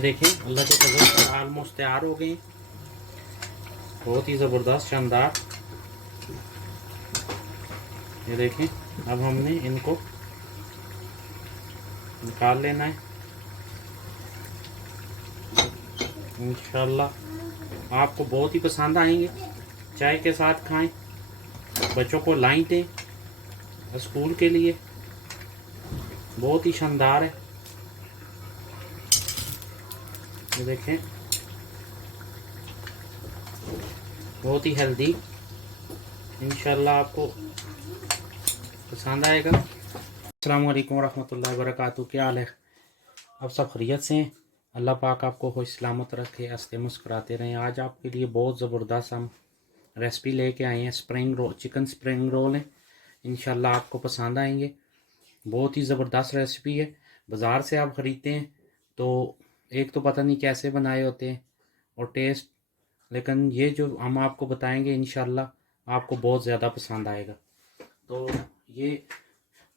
देखें अल्लाह के फजल से ऑलमोस्ट तैयार हो गए। बहुत ही ज़बरदस्त शानदार। ये देखें, अब हमने इनको निकाल लेना है। इंशाल्लाह आपको बहुत ही पसंद आएंगे। चाय के साथ खाएं, बच्चों को लाएं दें स्कूल के लिए। बहुत ही शानदार है। ये देखें, बहुत ही हेल्दी। इंशाल्लाह आपको पसंद आएगा। अस्सलाम वालेकुम रहमतुल्लाहि व बरकातहू। क्या हाल है? आप सब खैरियत से हैं? अल्लाह पाक आपको खुश सलामत रखे, हंसते मुस्कुराते रहें। आज आपके लिए बहुत ज़बरदस्त हम रेसिपी लेके आए हैं। Spring roll, chicken spring roll है। इंशाल्लाह आपको पसंद आएंगे। बहुत ही ज़बरदस्त रेसिपी है। बाज़ार से आप ख़रीदते हैं तो एक तो पता नहीं कैसे बनाए होते हैं और टेस्ट, लेकिन ये जो हम आपको बताएंगे इंशाल्लाह आपको बहुत ज़्यादा पसंद आएगा। तो ये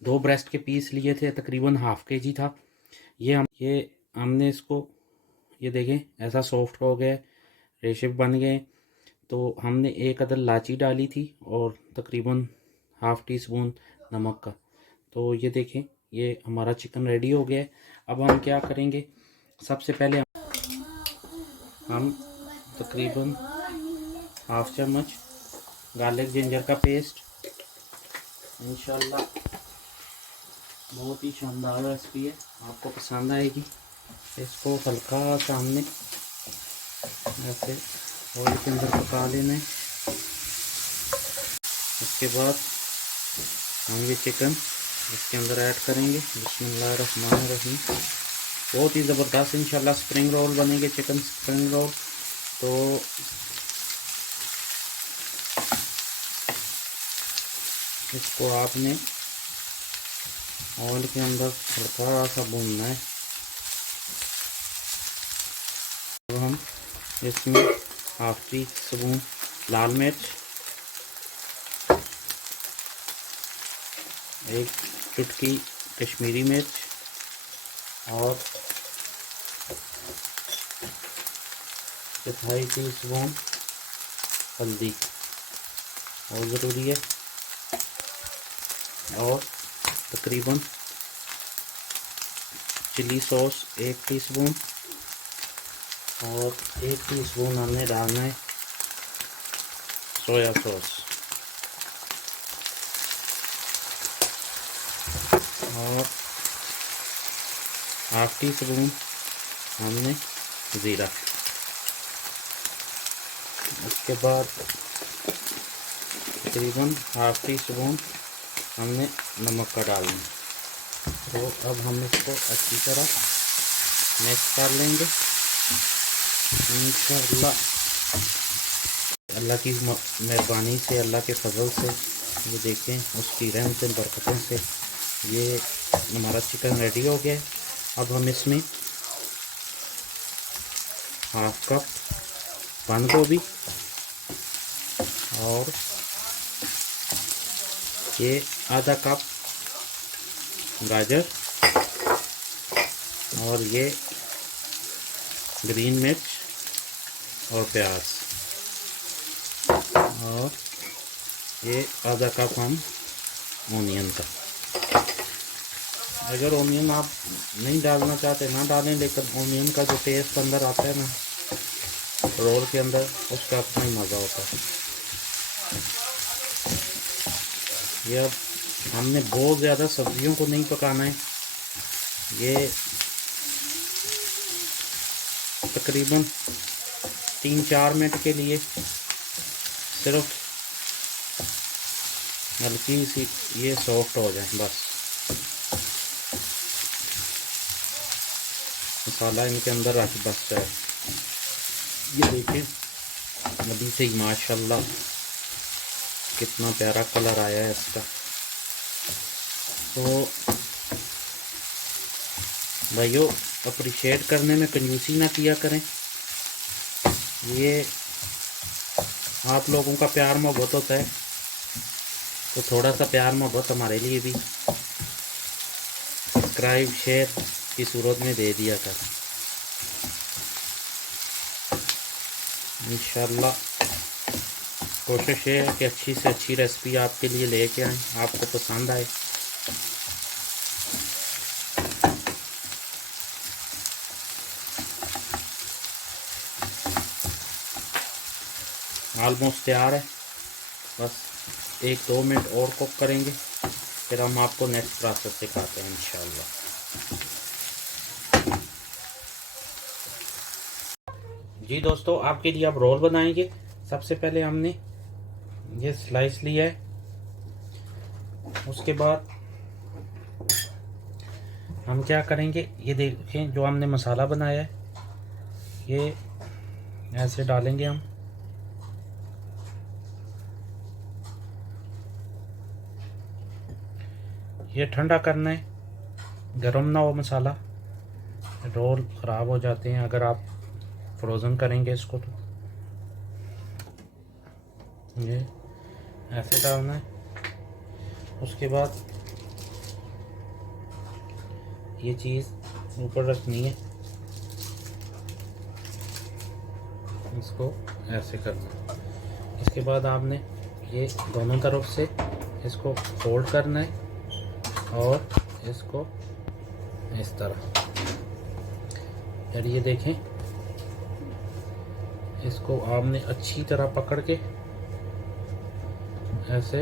2 ब्रेस्ट के पीस लिए थे, तकरीबन हाफ़ kg था। ये हमने इसको, ये देखें ऐसा सॉफ्ट हो गया, रेशे बन गए। तो हमने 1 अदद इलायची डाली थी और तकरीबन हाफ़ टी स्पून नमक का। तो ये देखें, ये हमारा चिकन रेडी हो गया है। अब हम क्या करेंगे, सबसे पहले हम तकरीबन हाफ़ चम्मच गार्लिक जिंजर का पेस्ट, इंशाल्लाह बहुत ही शानदार रेसिपी है, आपको पसंद आएगी। इसको हल्का सा हमने ऐसे ऑयल के अंदर पका लेना है। उसके बाद हम ये चिकन इसके अंदर ऐड करेंगे। बिस्मिल्लाहिर्रहमानिर्रहीम। बहुत ही ज़बरदस्त इंशाल्लाह स्प्रिंग रोल बनेंगे, चिकन स्प्रिंग रोल। तो इसको आपने ऑयल के अंदर हल्का सा भूनना है। अब हम इसमें हाफ़ टी स्पून लाल मिर्च, 1 चुटकी कश्मीरी मिर्च और 1/2 टीस्पून हल्दी और ज़रूरी है, और तकरीबन चिली सॉस 1 टीस्पून और 1 टीस्पून हमने डालना है सोया सॉस और हाफ़ टी स्पून हमने ज़ीरा। उसके बाद तकरीबन हाफ़ टी स्पून हमने नमक का डालना है। तो अब हम इसको अच्छी तरह मिक्स कर लेंगे इंशाअल्लाह। अल्लाह की मेहरबानी से, अल्लाह के फजल से, ये देखें उसकी रहमत से, बरकतों से ये हमारा चिकन रेडी हो गया है। अब हम इसमें हाफ़ कप बंद गोभी और ये आधा कप गाजर और ये ग्रीन मिर्च और प्याज और ये आधा कप हम ओनियन का। अगर ओनियन आप नहीं डालना चाहते ना डालें, लेकिन ओनियन का जो टेस्ट अंदर आता है ना रोल के अंदर, उसका अपना ही मज़ा होता है। ये अब हमने बहुत ज़्यादा सब्जियों को नहीं पकाना है। ये तकरीबन 3-4 मिनट के लिए सिर्फ हल्की सी ये सॉफ्ट हो जाए, बस मसाला इनके अंदर रख बस जाए। ये देखिए अभी से ही माशाल्लाह कितना प्यारा कलर आया है इसका। तो भाइयों, अप्रिशिएट करने में कंजूसी ना किया करें। ये आप लोगों का प्यार मोहब्बत होता है, तो थोड़ा सा प्यार मोहब्बत हमारे लिए भी सब्सक्राइब शेयर की सूरत में दे दिया कर। इंशाल्लाह कोशिश ये है कि अच्छी से अच्छी रेसिपी आपके लिए लेके आएँ, आपको पसंद आए। ऑलमोस्ट तैयार है, बस 1-2 मिनट और कुक करेंगे, फिर हम आपको नेक्स्ट प्रोसेस सिखाते हैं इंशाल्लाह। जी दोस्तों, आपके लिए अब रोल बनाएंगे। सबसे पहले हमने ये स्लाइस लिया है, उसके बाद हम क्या करेंगे, ये देखें जो हमने मसाला बनाया है ये ऐसे डालेंगे हम। ये ठंडा करना है, गरम ना हो मसाला, रोल ख़राब हो जाते हैं अगर आप फ्रोज़न करेंगे इसको। तो ये ऐसे डालना है, उसके बाद ये चीज़ ऊपर रखनी है, इसको ऐसे करना है। इसके बाद आपने ये दोनों तरफ से इसको फोल्ड करना है और इसको इस तरह। फिर ये देखें, इसको आपने अच्छी तरह पकड़ के ऐसे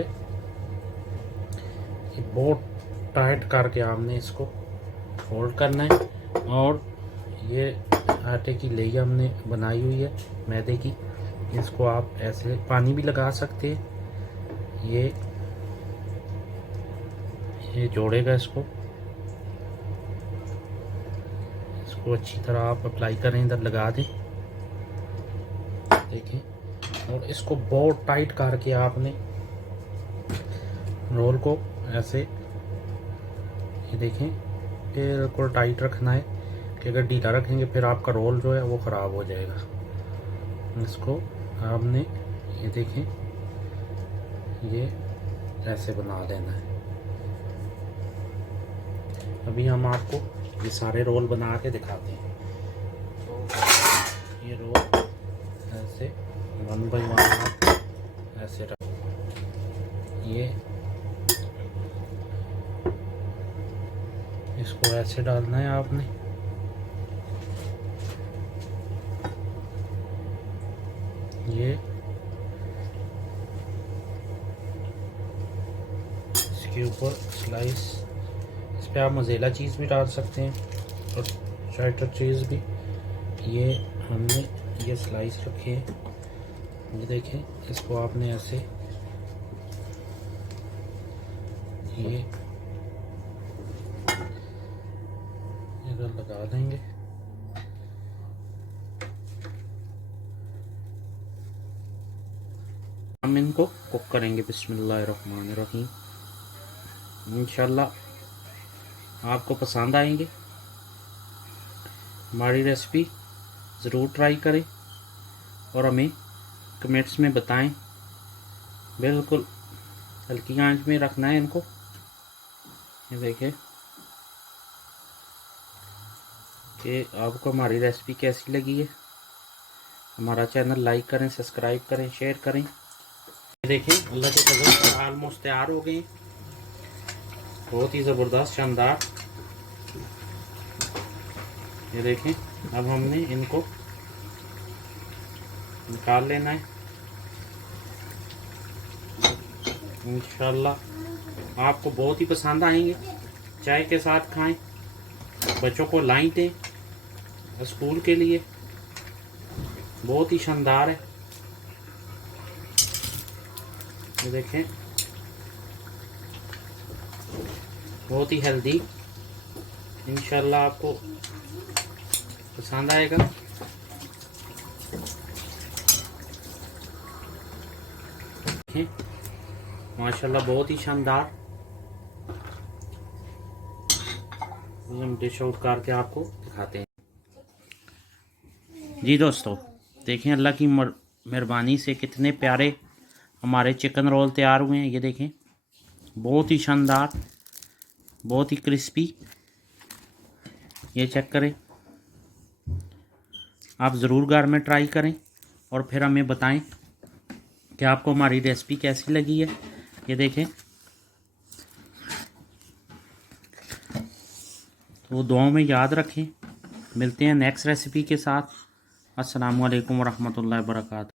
ये बहुत टाइट करके आपने इसको फोल्ड करना है। और ये आटे की लेई हमने बनाई हुई है मैदे की, इसको आप ऐसे पानी भी लगा सकते हैं। ये जोड़ेगा इसको अच्छी तरह आप अप्लाई करें, इधर लगा दें, देखें। और इसको बहुत टाइट करके आपने रोल को ऐसे, ये देखें, बिल्कुल टाइट रखना है कि अगर ढीला रखेंगे फिर आपका रोल जो है वो ख़राब हो जाएगा। इसको आपने ये देखें, ये ऐसे बना लेना है। अभी हम आपको ये सारे रोल बना के दिखाते हैं। तो ये रोल ऐसे 1 बाय 1 आप ऐसे रख, ये इसको ऐसे डालना है आपने। ये इसके ऊपर स्लाइस, इस पे आप मोज़रेला चीज़ भी डाल सकते हैं और चाइटर चीज़ भी। ये हमने ये स्लाइस रखे हैं, ये देखें, इसको आपने ऐसे ये इधर लगा देंगे। हम इनको कुक करेंगे बिस्मिल्लाहिर्रहमानिर्रहीम। इंशाल्लाह आपको पसंद आएंगे। हमारी रेसिपी ज़रूर ट्राई करें और हमें कमेंट्स में बताएं। बिल्कुल हल्की आंच में रखना है इनको। ये देखें कि आपको हमारी रेसिपी कैसी लगी है। हमारा चैनल लाइक करें, सब्सक्राइब करें, शेयर करें। ये देखें, अल्लाह के फजल से ऑलमोस्ट तैयार हो गए, बहुत ही ज़बरदस्त, शानदार। ये देखें, अब हमने इनको निकाल लेना है। इंशाल्लाह आपको बहुत ही पसंद आएंगे। चाय के साथ खाएं, बच्चों को लाएं दें स्कूल के लिए, बहुत ही शानदार है। ये देखें, बहुत ही हेल्दी, इंशाल्लाह आपको पसंद आएगा। माशाल्लाह बहुत ही शानदार। हम डिश आउट करके आपको दिखाते हैं। जी दोस्तों, देखें, अल्लाह की मेहरबानी से कितने प्यारे हमारे चिकन रोल तैयार हुए हैं। ये देखें, बहुत ही शानदार, बहुत ही क्रिस्पी। ये चेक करें, आप ज़रूर घर में ट्राई करें। और फिर हमें बताएं कि आपको हमारी रेसिपी कैसी लगी है। ये देखें, तो दुआओं में याद रखें। मिलते हैं नेक्स्ट रेसिपी के साथ। अस्सलामु अलैकुम वरहमतुल्लाहि वबरकातुहू।